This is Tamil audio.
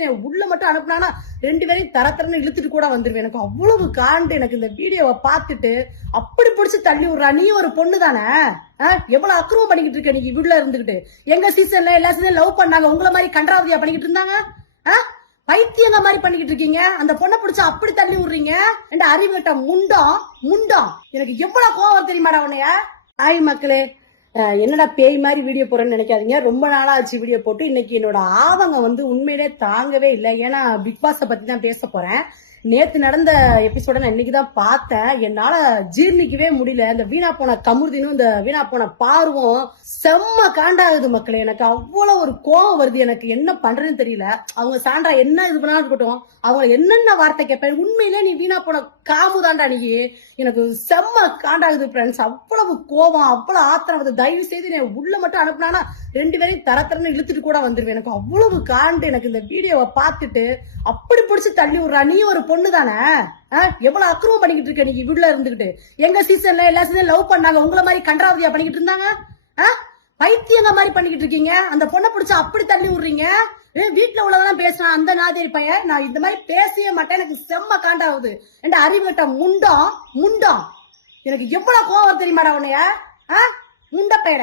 செய்து உள்ள மட்டும் அனுப்புனானா 2 பேரையும் தரத்தரன்னு இழுத்துட்டு கூட வந்துருவேன். எனக்கு அவ்வளவு காண்டு. எனக்கு இந்த வீடியோவை பார்த்துட்டு அப்படி பிடிச்சி தள்ளி விடுறா. நீ ஒரு பொண்ணு தானே, எவ்வளவு அக்ரூவம் பண்ணிக்கிட்டு இருக்க நீ வீட்டுல இருந்துகிட்டு. எங்க சீசன்ல எல்லா சீசன் லவ் பண்ணாங்க, உங்களை மாதிரி கண்டராவதியா பண்ணிக்கிட்டு இருந்தாங்க. பைத்தியங்க மாதிரி பண்ணிக்கிட்டு இருக்கீங்க. அந்த பொண்ணை பிடிச்சா அப்படி தள்ளி விடுறீங்க. என்ற அறிவுட்ட முண்டம் முண்டம். எனக்கு எவ்வளவு கோவம் தெரியுமாடா உன்னைய. ஆய் மக்களே, என்னடா பேய் மாதிரி வீடியோ போறேன்னு நினைக்காதீங்க. ரொம்ப நாளா ஆச்சு வீடியோ போட்டு. இன்னைக்கு என்னோட ஆவங்க வந்து உண்மையிலே தாங்கவே இல்லை. ஏன்னா பிக் பாஸ பத்தி தான் பேச போறேன். நேத்து நடந்த எபிசோட நான் இன்னைக்குதான் பார்த்தேன். என்னால ஜீர்ணிக்கவே முடியல. இந்த வீணா போன கமுர்தினும் இந்த வீணா போன பார்வும் செம்ம காண்டாகுது மக்களே. எனக்கு அவ்வளவு ஒரு கோவம் வருது. எனக்கு என்ன பண்றதுன்னு தெரியல. அவங்க சான்றா என்ன இது பண்ணாலும் இருக்கட்டும், அவங்க என்னென்ன வார்த்தை கேட்பேன். உண்மையிலே நீ வீணா போன காமுதாண்டா நீ. எனக்கு செம்ம காண்டாகுது ஃப்ரெண்ட்ஸ். அவ்வளவு கோவம், அவ்வளவு ஆத்திரம் வருது. தயவு செய்து நீ உள்ள மட்டும் அனுப்புனானா 2 பேரையும் தரத்தரன்னு இழுத்துட்டு கூட வந்துருவேன். எனக்கு அவ்வளவு காண்டு. எனக்கு இந்த வீடியோவை பார்த்துட்டு அப்படி பிடிச்சி தள்ளி விடுறா. நீ ஒரு பொண்ணு தானே, எவ்வளவு அக்ரூவம் பண்ணிக்கிட்டு இருக்க நீ வீட்டுல இருந்துகிட்டு. எங்க சீசன்ல எல்லா சீசன் லவ் பண்ணாங்க, உங்களை மாதிரி கண்டராவதியா பண்ணிக்கிட்டு இருந்தாங்க. பைத்தியங்க மாதிரி பண்ணிக்கிட்டு இருக்கீங்க. அந்த பொண்ணை பிடிச்சா அப்படி தள்ளி விடுறீங்க. வீட்டுல உள்ளவெல்லாம் பேசுறான் அந்த நாதேரி பையன். நான் இந்த மாதிரி பேசவே மாட்டேன். எனக்கு செம்ம காண்டாகுது. என்ற அறிவுட்ட முண்டம் முண்டம். எனக்கு எவ்வளவு கோவம் தெரியுமாடா உன்னைய. முண்ட பேர